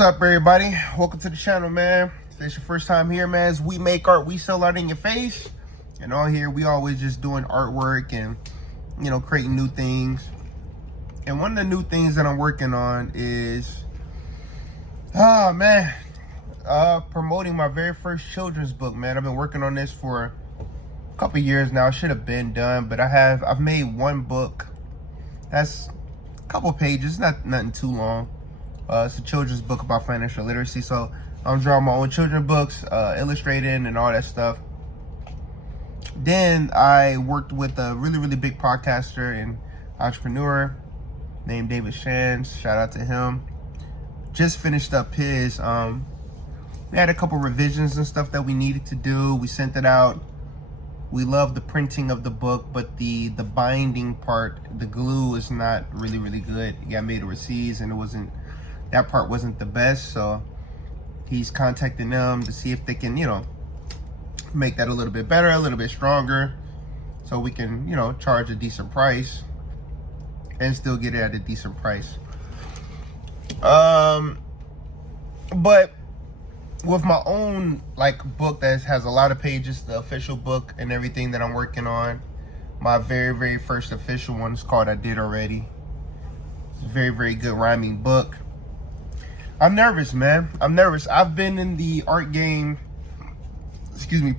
What's up, everybody? Welcome to the channel, man. If it's your first time here, man, we make art, we sell art in your face. And on here, we always just doing artwork and, you know, creating new things. And one of the new things that I'm working on is, promoting my very first children's book, man. I've been working on this for a couple years now. It should have been done, but I've made one book. That's a couple pages, nothing too long. It's a children's book about financial literacy. So I'm drawing my own children's books, illustrating and all that stuff. Then I worked with a really big podcaster and entrepreneur named David Shands. Shout out to him. Just finished up his. We had a couple revisions and stuff that we needed to do. We sent it out. We love the printing of the book, but the binding part, the glue is not really good. It got made overseas and that part wasn't the best. So he's contacting them to see if they can, you know, make that a little bit better, a little bit stronger, so we can, you know, charge a decent price and still get it at a decent price. But with my own book that has a lot of pages, the official book and everything that I'm working on, my very first official one is called I Did Already. It's a very good rhyming book. I'm nervous, man. I'm nervous. I've been in the art game,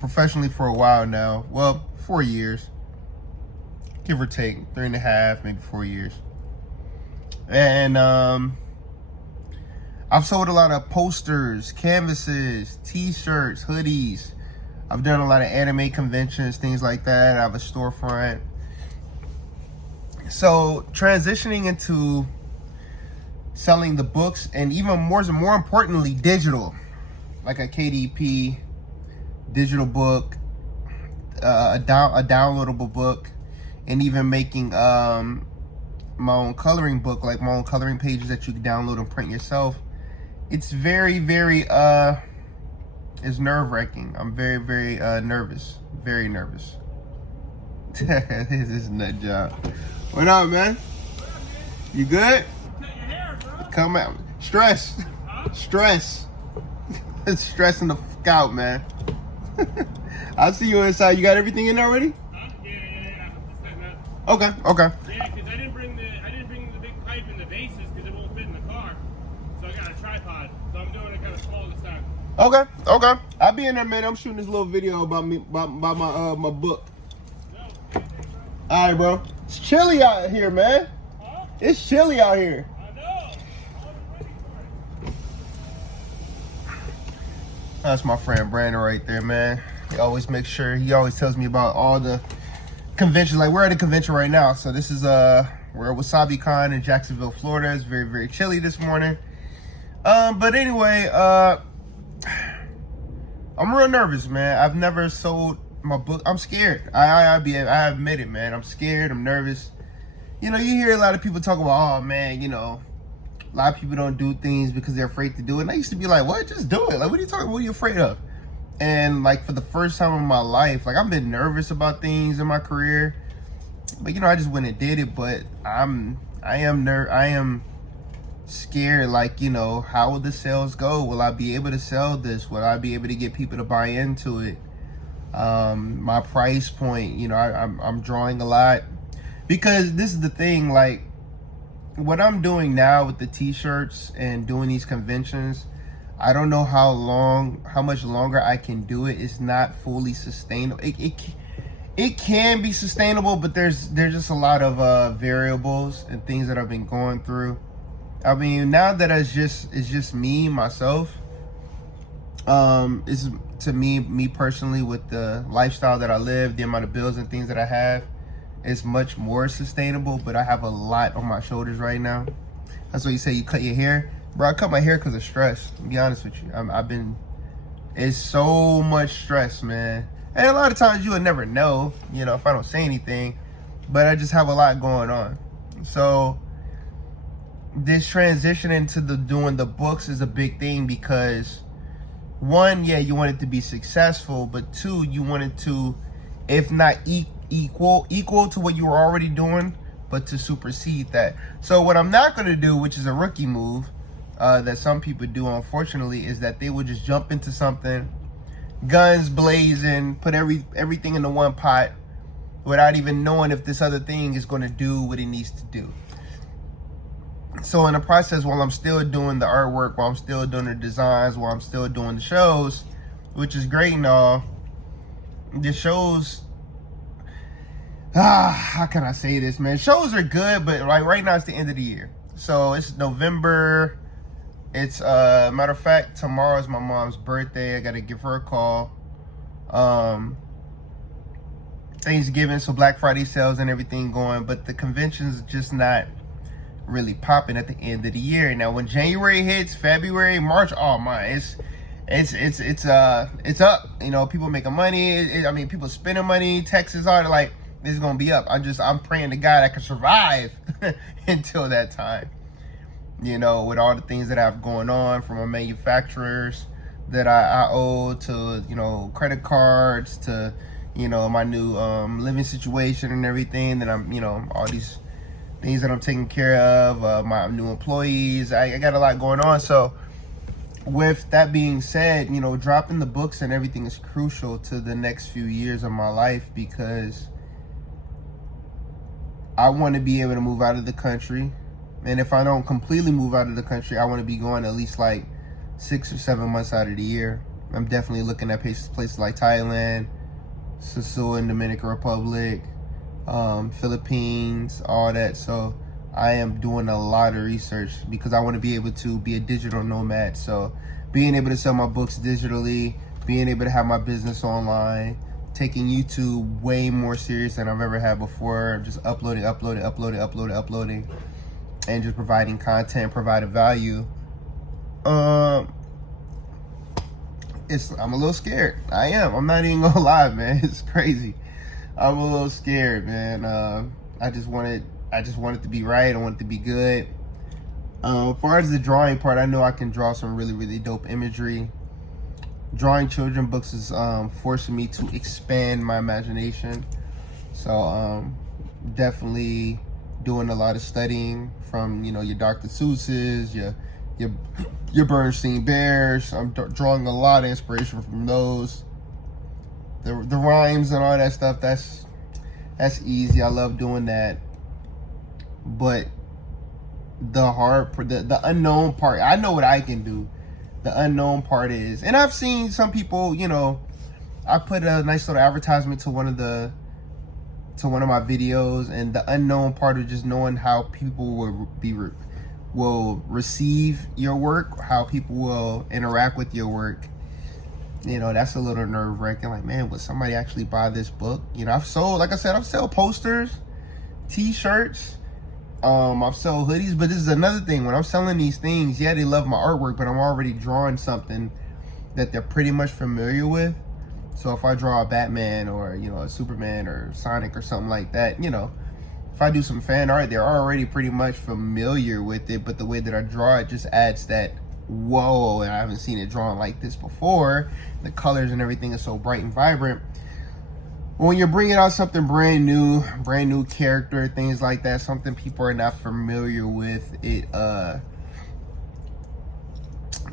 professionally for a while now. Well, 4 years, give or take, 3.5, maybe 4 years. And I've sold a lot of posters, canvases, t-shirts, hoodies. I've done a lot of anime conventions, things like that. I have a storefront. So transitioning into selling the books, and even more importantly, digital, like a KDP digital book, a downloadable book, and even making my own coloring book, like my own coloring pages that you can download and print yourself. It's very it's nerve-wracking. I'm very nervous, very nervous. This is a nut job. What up, man? You good? Come out. Stress. Stress. Stressing the fuck out, man. I'll see you inside. You got everything in there already? Yeah. Okay. Yeah, because I didn't bring the big pipe and the bases because it won't fit in the car. So I got a tripod. So I'm doing it kind of small this time. Okay. I'll be in there, man. I'm shooting this little video about my book. No. All right, bro. It's chilly out here, man. Huh? It's chilly out here. I know. I wasn't ready for it. That's my friend Brandon right there, man. He always tells me about all the conventions. Like, we're at a convention right now. So this is we're at WasabiCon in Jacksonville, Florida. It's very chilly this morning. But anyway, I'm real nervous, man. I've never sold my book. I'm scared. I admit it, man. I'm scared. I'm nervous. You know, you hear a lot of people talk about, oh man, you know, a lot of people don't do things because they're afraid to do it. And I used to be like, what? Just do it. Like, what are you talking about? What are you afraid of? And like, for the first time in my life, like, I've been nervous about things in my career, but you know, I just went and did it. But I am scared. Like, you know, how will the sales go? Will I be able to sell this? Will I be able to get people to buy into it? My price point, you know, I'm drawing a lot, because this is the thing, like, what I'm doing now with the t-shirts and doing these conventions, I don't know how much longer I can do it. It's not fully sustainable. It can be sustainable, but there's just a lot of variables and things that I've been going through. I mean, now that it's just me, myself, it's, to me personally, with the lifestyle that I live, the amount of bills and things that I have, it's much more sustainable. But I have a lot on my shoulders right now. That's why you say you cut your hair. Bro, I cut my hair because of stress, to be honest with you. It's so much stress, man. And a lot of times you would never know, you know, if I don't say anything, but I just have a lot going on. So this transition into doing the books is a big thing, because one, yeah, you want it to be successful, but two, you want it to, if not equal to what you were already doing, but to supersede that. So what I'm not going to do, which is a rookie move, that some people do, unfortunately, is that they will just jump into something, guns blazing, put everything into one pot without even knowing if this other thing is going to do what it needs to do. So in the process, while I'm still doing the artwork, while I'm still doing the designs, while I'm still doing the shows, which is great and all, the shows, how can I say this, man? Shows are good, but like right now it's the end of the year. So it's November. It's matter of fact, tomorrow is my mom's birthday. I gotta give her a call. Thanksgiving, so Black Friday sales and everything going, but the convention's just not really popping at the end of the year. Now when January hits, February, March, oh my, it's up. You know, people making money. I mean, people spending money. Texas are like, this is gonna be up. I'm praying to God I can survive until that time. You know, with all the things that I have going on, from my manufacturers that I owe, to, you know, credit cards, to, you know, my new living situation and everything that I'm, you know, all these things that I'm taking care of, my new employees. I got a lot going on. So with that being said, you know, dropping the books and everything is crucial to the next few years of my life, because I want to be able to move out of the country. And if I don't completely move out of the country, I want to be going at least like 6 or 7 months out of the year. I'm definitely looking at places like Thailand, Sicily and Dominican Republic, Philippines, all that. So I am doing a lot of research because I want to be able to be a digital nomad. So being able to sell my books digitally, being able to have my business online, taking YouTube way more serious than I've ever had before, just uploading, and just providing content, providing value. I'm a little scared. I am. I'm not even gonna lie, man. It's crazy. I'm a little scared, man. I just want it to be right. I want it to be good. As far as the drawing part, I know I can draw some really, really dope imagery. Drawing children books is forcing me to expand my imagination. So definitely doing a lot of studying from, you know, your Dr. Seuss's, your Bernstein Bears. I'm drawing a lot of inspiration from those. The rhymes and all that stuff, that's easy. I love doing that. But the unknown part, I know what I can do. The unknown part is, and I've seen some people, you know, I put a nice little advertisement to one of my videos, and the unknown part of just knowing how people will receive your work, how people will interact with your work. You know, that's a little nerve-wracking. Like, man, would somebody actually buy this book? You know, I've sold posters, t-shirts, I've sold hoodies. But this is another thing. When I'm selling these things, yeah, they love my artwork, but I'm already drawing something that they're pretty much familiar with. So if I draw a Batman or, you know, a Superman or Sonic or something like that, you know, if I do some fan art, they're already pretty much familiar with it. But the way that I draw it just adds that, whoa, and I haven't seen it drawn like this before. The colors and everything is so bright and vibrant. When you're bringing out something brand new character, things like that, something people are not familiar with, it,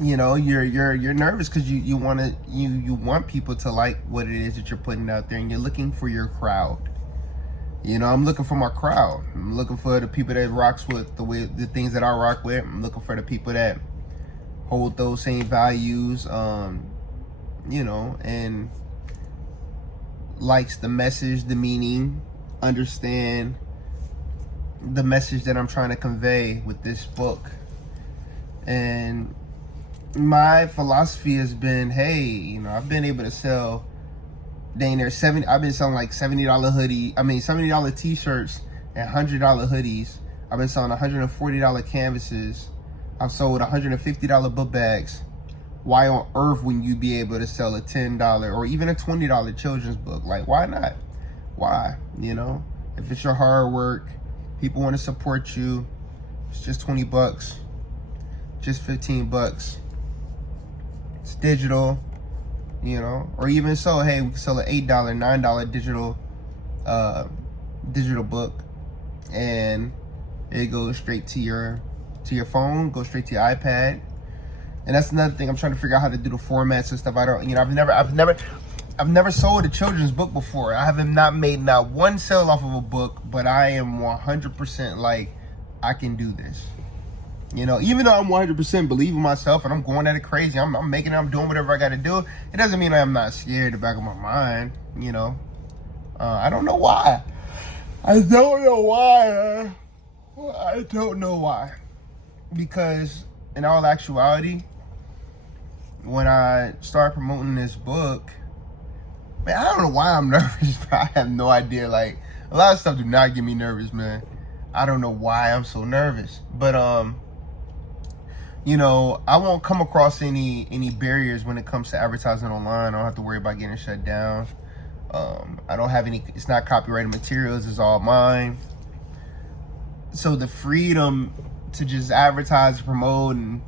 you know, you're nervous because you want people to like what it is that you're putting out there, and you're looking for your crowd. You know, I'm looking for my crowd. I'm looking for the people that rocks with the things that I rock with. I'm looking for the people that hold those same values, you know, and likes the message, the meaning, understand the message that I'm trying to convey with this book. And my philosophy has been, hey, you know, I've been able to sell I've been selling like $70 t-shirts and $100 hoodies. I've been selling $140 canvases. I've sold $150 book bags. Why on earth wouldn't you be able to sell a $10 or even a $20 children's book? Like, why not? Why? You know, if it's your hard work, people want to support you. It's just $20, just $15. It's digital, you know, or even so, hey, we can sell an $8, $9 digital book, and it goes straight to your to your phone, go straight to your iPad. And that's another thing. I'm trying to figure out how to do the formats and stuff. I don't, I've never sold a children's book before. I have not made not one sale off of a book, but I am 100% like, I can do this. You know, even though I'm 100% believe in myself and I'm going at it crazy, I'm making it, I'm doing whatever I got to do. It doesn't mean I'm not scared in the back of my mind, you know. I don't know why. I don't know why. Because in all actuality, when I started promoting this book, man, I don't know why I'm nervous, but I have no idea. Like, a lot of stuff do not get me nervous, man. I don't know why I'm so nervous. But, you know, I won't come across any barriers when it comes to advertising online. I don't have to worry about getting shut down. I don't have any, it's not copyrighted materials, it's all mine. So the freedom to just advertise, promote, and,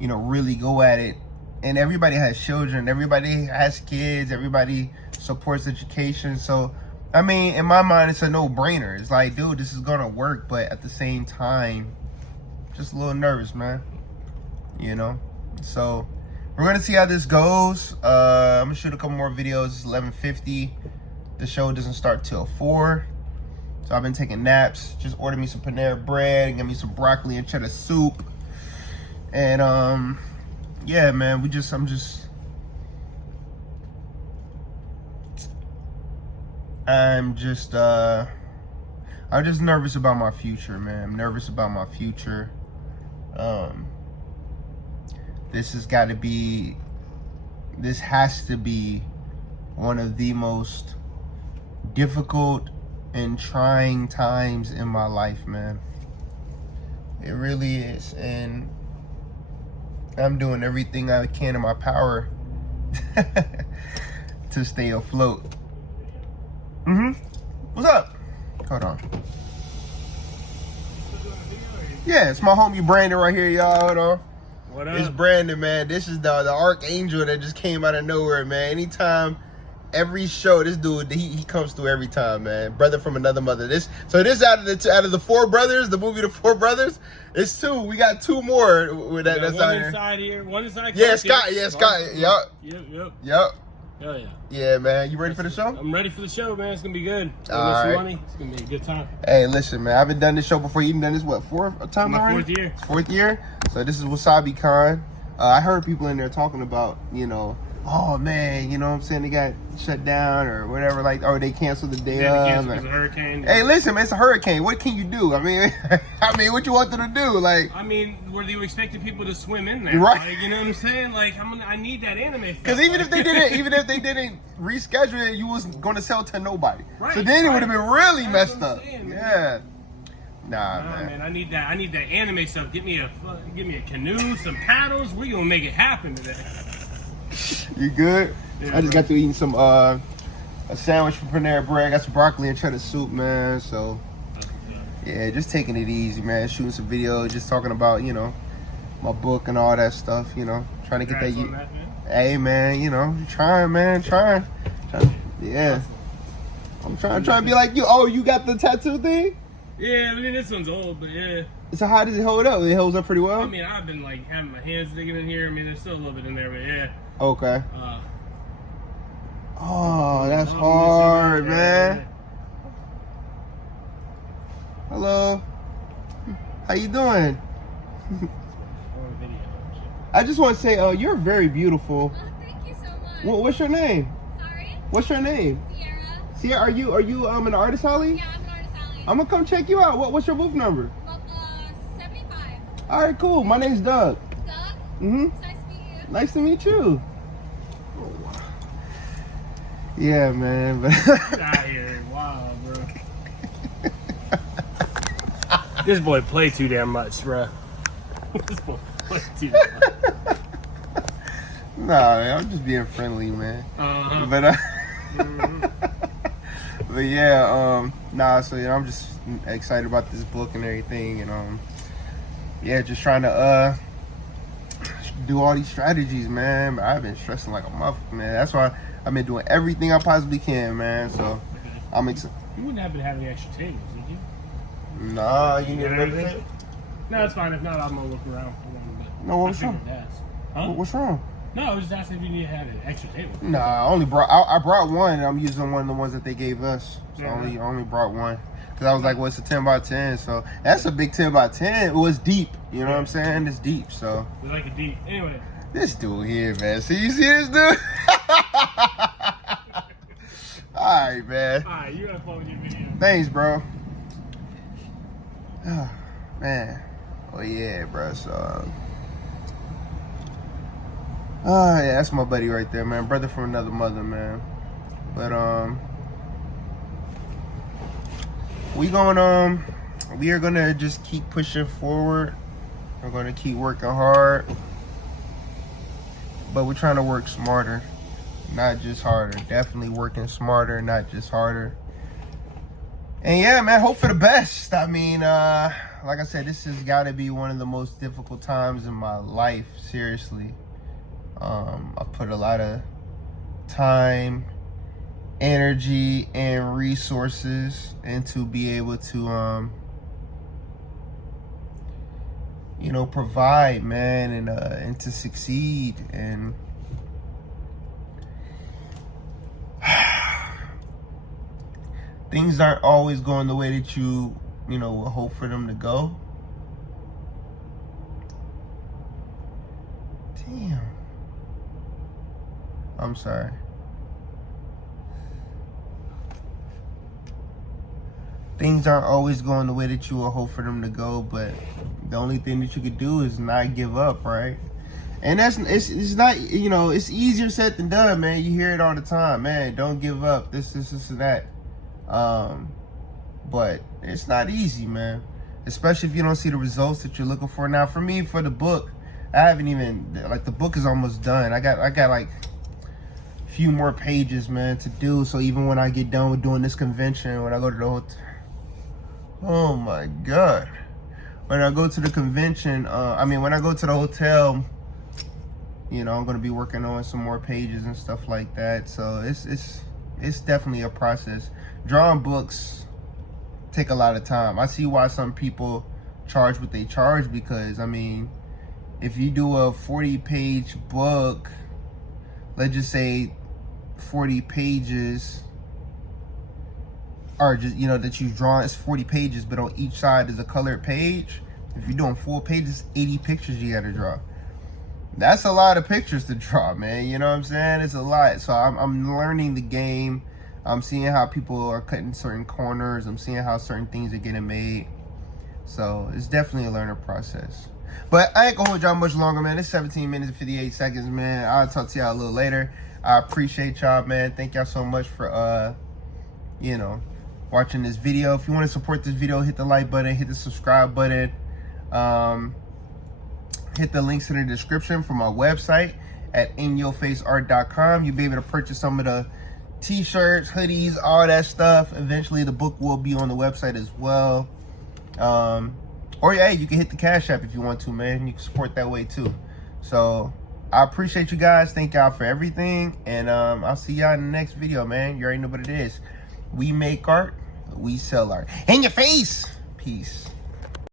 you know, really go at it. And everybody has children, everybody has kids, everybody supports education. So, I mean, in my mind, it's a no-brainer. It's like, dude, this is gonna work, but at the same time, just a little nervous, man. You know? So, we're gonna see how this goes. I'm gonna shoot a couple more videos. It's 11:50. The show doesn't start till 4. So I've been taking naps. Just ordered me some Panera bread and get me some broccoli and cheddar soup. And yeah, man, I'm just nervous about my future, man. I'm nervous about my future. This has to be one of the most difficult and trying times in my life, man. It really is. And I'm doing everything I can in my power to stay afloat. What's up? Hold on. Yeah, it's my homie Brandon right here, y'all. Hold on. What up? It's Brandon, man. This is the archangel that just came out of nowhere, man. Anytime, every show, this dude, he comes through every time, man. Brother from another mother. This out of the 4 brothers, the movie The 4 Brothers, it's 2. We got 2 more with that. That's one out inside here. One inside. Yeah, Scott. Yeah, Scott. Yup. Yep. Hell yeah. Yeah, man. You ready for the show? I'm ready for the show, man. It's gonna be good. All right. Money. It's gonna be a good time. Hey, listen, man. I haven't done this show before. You even done this, what, 4th time My already? 4th year. It's 4th year. So this is Wasabi Con. I heard people in there talking about, you know, oh man, you know what I'm saying, they got shut down or whatever, like, or they canceled the day of. It's a hurricane. Hey, listen, man, it's a hurricane. What can you do? I mean, what you want them to do? Like, I mean, were you expecting people to swim in there? Right. Like, you know what I'm saying? Like, I need that anime stuff. because even if they didn't reschedule it, you was gonna sell to nobody. Right, so then it would have been really That's messed what I'm up. saying, Yeah. Nah, man, I need that anime stuff. Give me a canoe, some paddles. We're gonna make it happen today. You good? Yeah, I just got to eating some a sandwich from Panera bread. Got some broccoli and cheddar soup, man. So yeah, just taking it easy, man. Shooting some videos, just talking about, you know, my book and all that stuff. You know, trying to get that. Man. Hey, man, you know, trying. Yeah, I'm trying to be like you. Oh, you got the tattoo thing? Yeah, I mean, this one's old, but yeah. So how does it hold up? It holds up pretty well? I mean, I've been, like, having my hands digging in here. I mean, there's still a little bit in there, but yeah. Okay. Oh, that's hard, man. Hello. How you doing? I just want to say, you're very beautiful. Oh, thank you so much. What's your name? Sorry? What's your name? Sierra. Sierra, are you an artist, Holly? Yeah, I'm an artist, Allie. I'm gonna come check you out. What's your booth number? Book 75. All right, cool. My name's Doug. Doug? Mhm. Nice to meet you. Nice to meet you. Yeah, man. But Get out here. Wow, bro. This boy play too damn much, bro. This boy play too damn much. Nah, man, I'm just being friendly, man. Uh-huh. But but yeah, nah. So I'm just excited about this book and everything, and yeah, just trying to do all these strategies, man. But I've been stressing like a motherfucker, man. That's why I've been doing everything I possibly can, man. So I'm excited. You wouldn't happen to have any extra tables, did you? Nah, you need another table? No, it's fine. If not, I'm gonna look around. No, what's wrong? Huh? What's wrong? No, I was just asking if you need to have an extra table. Nah, I brought one. And I'm using one of the ones that they gave us. So Yeah. I only brought one. Cause I was like, well, it's a 10 by 10. So that's a big 10 by 10. It was deep. You know what I'm saying? It's deep. So We like it deep. Anyway. this dude here, man. See, you see this dude? All right, man. Alright, you have fun with your video. Thanks, bro. Oh, man. Oh yeah, bro. So, yeah, that's my buddy right there, man. Brother from another mother, man. But we are gonna just keep pushing forward. We're gonna keep working hard, but we're trying to work smarter, not just harder. Definitely working smarter, not just harder. And yeah, man, hope for the best. I mean, like I said, this has got to be one of the most difficult times in my life. Seriously, I've put a lot of time, energy, and resources into be able to, you know, provide, man, and to succeed. And things aren't always going the way that you know, would hope for them to go. Damn. I'm sorry. Things aren't always going the way that you would hope for them to go, but the only thing that you could do is not give up, right? And it's not, you know, it's easier said than done, man. You hear it all the time, man. Don't give up. This, and that. But it's not easy, man. Especially if you don't see the results that you're looking for. Now, for me, for the book, I haven't even, like, the book is almost done. I got like a few more pages, man, to do. So even when I get done with doing this convention, when I go to the hotel, oh my God. When I go to the convention, when I go to the hotel, you know, I'm going to be working on some more pages and stuff like that. So it's definitely a process. Drawing books take a lot of time. I see why some people charge what they charge, because I mean, if you do a 40-page book, let's just say 40 pages, or just, you know, that you draw, it's 40 pages, but on each side is a colored page. If you're doing 4 pages, 80 pictures you gotta draw. That's a lot of pictures to draw, man. You know what I'm saying? It's a lot. So I'm learning the game. I'm seeing how people are cutting certain corners. I'm seeing how certain things are getting made. So it's definitely a learning process. But I ain't gonna hold y'all much longer, man. It's 17 minutes and 58 seconds, man. I'll talk to y'all a little later. I appreciate y'all, man. Thank y'all so much for, you know, watching this video. If you want to support this video, hit the like button, hit the subscribe button. Hit the links in the description for my website at inyourfaceart.com. You'll be able to purchase some of the t-shirts, hoodies, all that stuff. Eventually the book will be on the website as well. Or yeah, you can hit the Cash App if you want to, man. You can support that way too. So I appreciate you guys. Thank y'all for everything. And I'll see y'all in the next video, man. You already know what it is. We make art, we sell art. In your face. Peace.